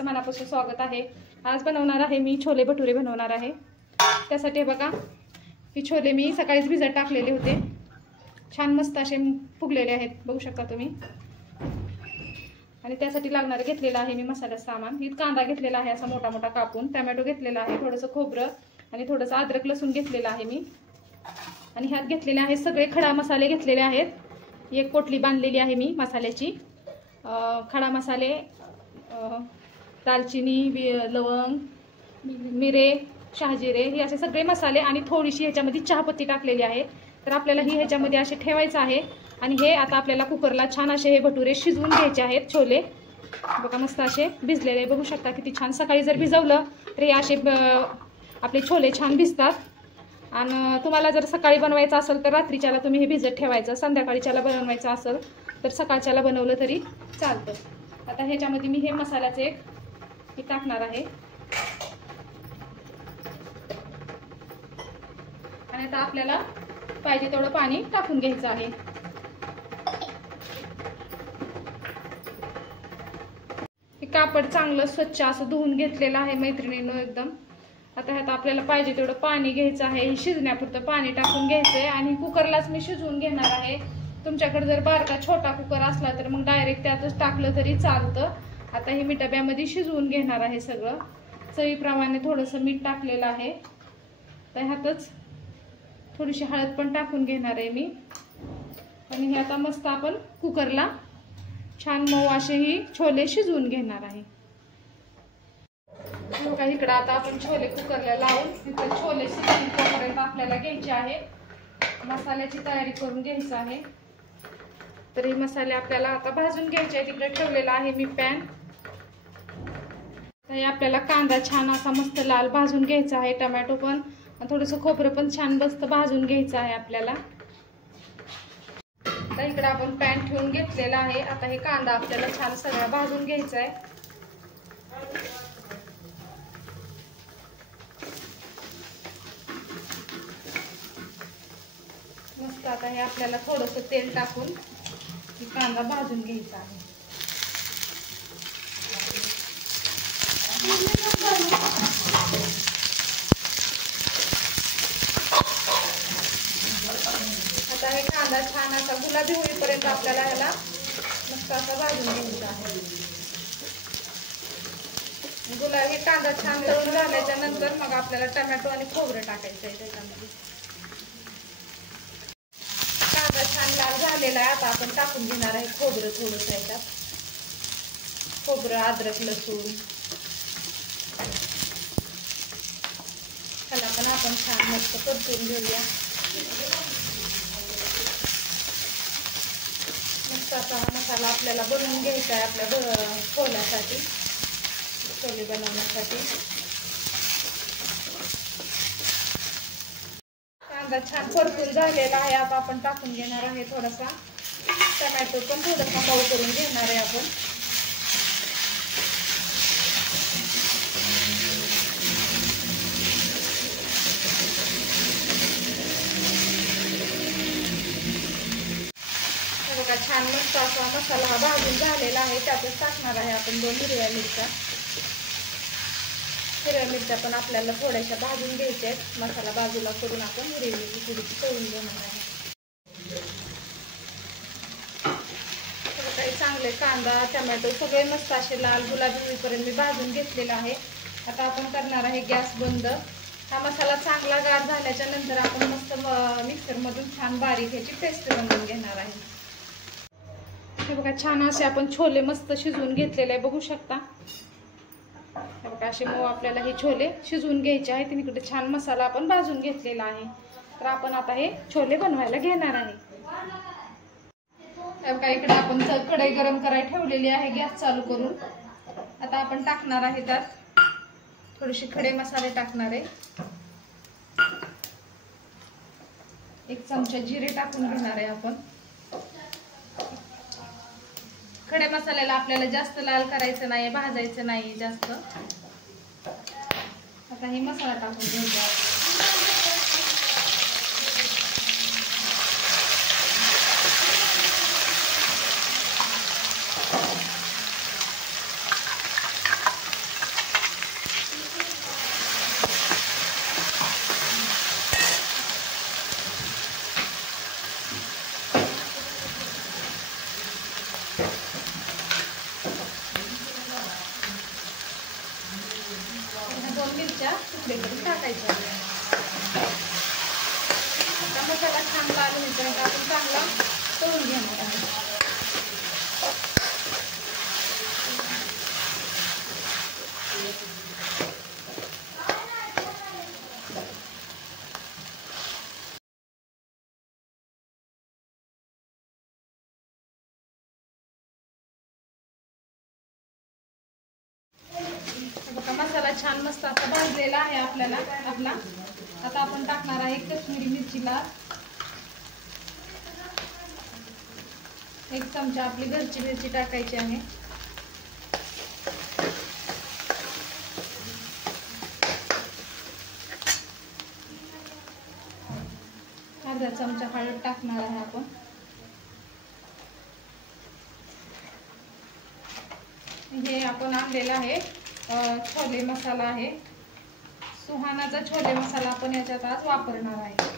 सर्वांचं मनापासून स्वागत आहे। आज बनवणार आहे मी छोले भटुरे बनवणार आहे। त्यासाठी बघा ही छोले मी सकाळीच भिजत टाकलेले होते, छान मस्त असे फुगलेले आहेत, बघू शकता तुम्ही। आणि त्यासाठी लागणार घेतलेला आहे मी मसाल्याचं सामान। ही कांदा घेतलेला आहे असा मोठा मोठा कापून, टोमॅटो घेतलेला आहे, थोडंसं खोबरं आणि थोडंसं अद्रक लसूण घेतलेला आहे मी। आणि ह्यात घेतलेले आहे सगळे खडा मसाले घेतलेले आहेत। एक पोटली बांधलेली आहे मी मसाल्याची। खडा मसाले, दालचिनी, लवंग, मिरे, शहाजिरे हे असे सगळे मसाले आणि थोडीशी ह्याच्यामध्ये चहापत्ती टाकलेली आहे। तर आपल्याला ही ह्याच्यामध्ये असे ठेवायचं आहे। आणि हे आता आपल्याला कुकरला छान असे हे भटुरे शिजवून घ्यायचे आहेत। छोले बघा मस्त असे भिजलेले, बघू शकता किती छान। सकाळी जर भिजवलं तर हे असे आपले छोले छान भिजतात। आणि तुम्हाला जर सकाळी बनवायचं असेल तर रात्रीच्याला तुम्ही हे भिजत ठेवायचं, संध्याकाळीच्याला बनवायचं असेल तर सकाळच्याला बनवलं तरी चालतं। आता ह्याच्यामध्ये मी हे मसाल्याचे हे टाकणार आहे। आणि आता आपल्याला पाहिजे तेवढं पाणी टाकून घ्यायचं आहे। हे कापड चांगलं स्वच्छ असं धुवून घेतलेलं आहे मैत्रिणींनो एकदम। आता ह्यात आपल्याला पाहिजे तेवढं पाणी घ्यायचं आहे, हे शिजण्यापुरतं पाणी टाकून घ्यायचंय। आणि कुकरलाच मी शिजवून घेणार आहे। तुमच्याकडे जर बारका छोटा कुकर असला तर मग डायरेक्ट त्यातच टाकलं तरी चालतं। आता हे मी डब्यामध्ये शिजवून घेणार आहे सगळं। चवीप्रमाणे थोडंसं मीठ टाकलेलं आहे, तर ह्यातच थोडीशी हळद पण टाकून घेणार आहे मी। आणि हे आता मस्त आपण कुकरला छान मऊ असे ही छोले शिजवून घेणार आहे। बघा इकडं आता आपण छोले कुकरला लावून तिथं छोले शिजवून आपल्याला घ्यायचे आहे। मसाल्याची तयारी करून घ्यायची आहे। तर हे मसाले आपल्याला आता भाजून घ्यायचे आहे। तिकडे ठेवलेला आहे मी पॅन। तर आपल्याला कांदा छान असा मस्त लाल भाजून घ्यायचा आहे, टोमॅटो पण थोडंसं खोबरं पण छान मस्त भाजून घ्यायचं आहे आपल्याला। आता इकडे आपण पॅन ठेवून घेतलेला आहे। आता हे कांदा आपल्याला छान सगळा भाजून घ्यायचा आहे। मस्त आता हे आपल्याला थोडंसं तेल टाकून कांदा भाजून घ्यायचा आहे। आता हे कांदा छान असा गुलाबी होईपर्यंत आपल्याला ह्याला मस्त असा भाजून घ्यायचा आहे। गुलाबी कांदा छान तळून झाल्याच्या नंतर मग आपल्याला टोमॅटो आणि खोबरं टाकायचं आहे त्याच्यामध्ये। कांदा छान लाल झालेला आहे, आता आपण टाकून घेणार आहे खोबरं थोडंसं याच्यात। खोबरं, अद्रक, लसूण त्याला पण आपण छान मस्त परतून घेऊया। मस्त असा मसाला आपल्याला बनवून घ्यायचा आहे आपल्या छोल्यासाठी, छोले बनवण्यासाठी। कांदा छान परतून झालेला आहे, आता आपण टाकून घेणार आहे थोडासा टोमॅटो, पण थोडासा मऊ करून घेणार आहे आपण। बघा छान मस्त असा मसाला हा भाजून झालेला आहे। त्यातच टाकणार आहे आपण 2 हिरव्या मिरच्या। हिरव्या मिरच्या पण आपल्याला थोड्याशा भाजून घ्यायच्या आहेत। मसाला बाजूला करून आपण हिरवी मिरची थोडीशी तळून घेणार आहे। काही चांगले कांदा, टोमॅटो सगळे मस्त असे लाल गुलाबी होईपर्यंत मी भाजून घेतलेला आहे। आता आपण करणार आहे गॅस बंद। हा मसाला चांगला गार झाल्याच्या नंतर आपण मस्त मिक्सर मधून छान बारीक ह्याची पेस्ट बनवून घेणार आहे। हे बघा छान असे आपण छोले मस्त शिजवून घेतलेले आहे, बघू शकता। हे बघा असे मऊ आपल्याला हे छोले शिजवून घ्यायचे आहेत। तिकडे छान मसाला आपण भाजून घेतलेला आहे। तर आपण आता हे छोले बनवायला घेणार आहे। हे बघा इकडे आपण कढई गरम करायला ठेवलेली आहे गॅस चालू करून। आता आपण टाकणार आहे त्यात थोडेसे खडे मसाले टाकणार आहे। 1 चमचा जिरे टाकून घेणार आहे आपण। खडे मसाल्याला आपल्याला जास्त लाल करायचं नाही, भाजायचं नाही जास्त। आता हे मसाला टाकून घ्यायचा। मसाला छान लाल होईपर्यंत आपण चांगला तळून घेणार आहे. बघा मसाला छान मस्त आता भाजलेला आहे आपला. आता आपण टाकणार आहे काश्मीरी मिरचीला 1 चमचा आपली घरची मिरची टाकायची आहे. अर्धा चमचा हळद टाकणार आहे आपण. हे आपण आणलेला आहे छोले मसाला आहे. सुहानाचा छोले मसाला आपण याच्यात आज वापरणार आहे.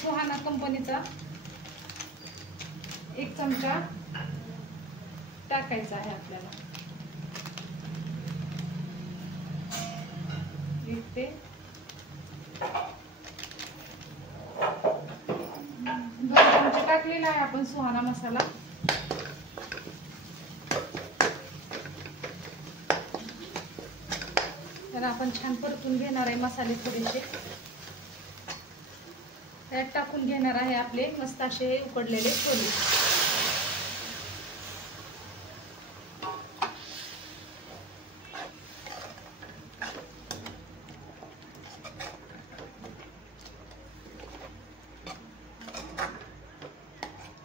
सुहाना कंपनीचा 1 चमचा टाकायचा आहे आपल्याला. इथे 2 चमचे टाकलेला आहे आपण सुहाना मसाला. तर आपण छान परतून घेणार आहे मसाले थोडेसे. त्यात टाकून घेणार आहे आपले मस्त असे उकडलेले छोले.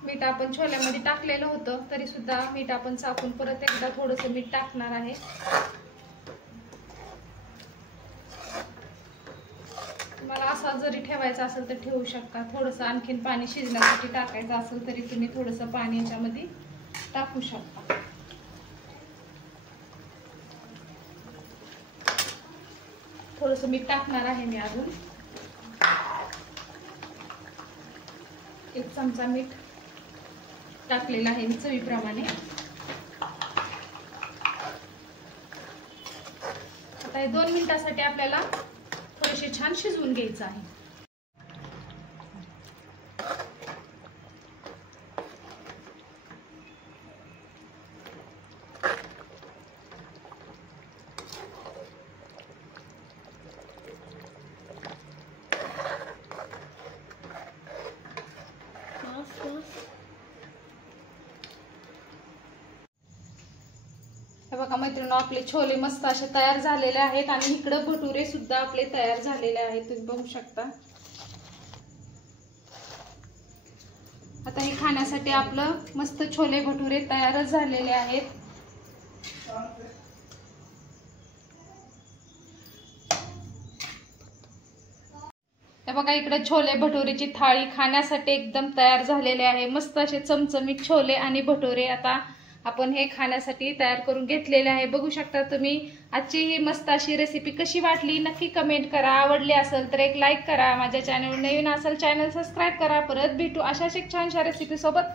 मीठ आपण छोल्यामध्ये टाकलेलं होतं तरी सुद्धा मीठ आपण चाकून परत एकदा थोडंसं मीठ टाकणार आहे. तुम्हाला असा जरी ठेवायचा असेल तर ठेवू शकता. थोडंसं आणखीन पाणी शिजण्यासाठी टाकायचं असेल तरी तुम्ही थोडंसं पाणी याच्यामध्ये टाकू शकता. थोडंसं मीठ टाकणार आहे मी अजून. 1 चमचा मीठ टाकलेलं आहे मी चवीप्रमाणे. आता हे 2 मिनिटासाठी आपल्याला थोडेसे छान शिजवून घ्यायचं आहे. हे बघा मैत्रिणींनो, आपले छोले मस्त असे तयार झालेले आहेत आणि इकडं भटुरे सुद्धा आपले तयार झालेले आहेत. तुम्ही बघू शकता. आता हे खाण्यासाठी आपलं मस्त छोले भटुरे तयारच झालेले आहेत. हे बघा इकडे छोले भटुरेची थाळी खाण्यासाठी एकदम तयार झालेले आहे. मस्त असे चमचमीत छोले आणि भटुरे आता आपण हे खाण्यासाठी तयार करून घेतलेले आहे. बघू शकता तुम्ही. आजची ही मस्त अशी रेसिपी कशी वाटली नक्की कमेंट करा. आवडली असेल तर एक लाईक करा. माझ्या चॅनल नवीन असेल चॅनल सबस्क्राईब करा. परत भेटू अशाच एक छानशा रेसिपी सोबत.